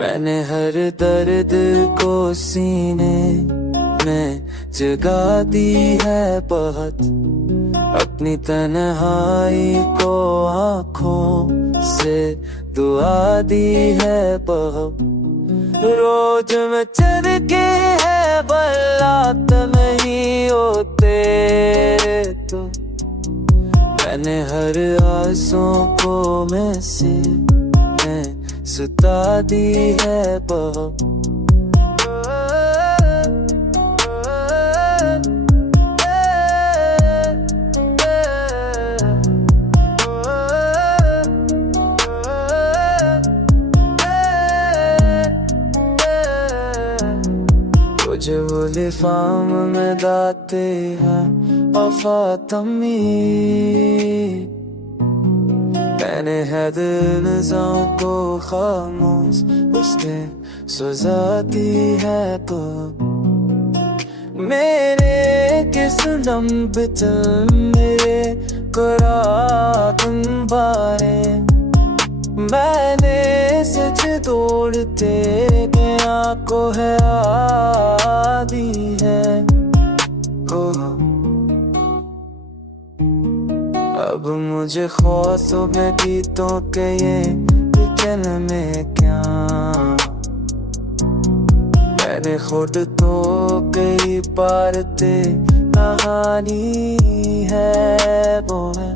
मैंने हर दर्द को सीने में जगा दी है बहुत, अपनी तन्हाई को आँखों से दुआ दी है बहुत। रोज में चढ़ के है बल्लात नहीं होते तो, मैंने हर आसों को में से सुता दी है बहुत। तुझे वो लिफाम में दाते हैं वफातमी, मैंने है दिल निज़ाम को खामोश उसने सुझाती है तो। मेरे किस लम्ब चल मेरे कुरान बारे, मैंने सच तोड़ते गया को है आदि है अब मुझे ख्वासों में गीतों के ये किचन में क्या, मैंने खुद तो कई बार ते कहानी है वो है।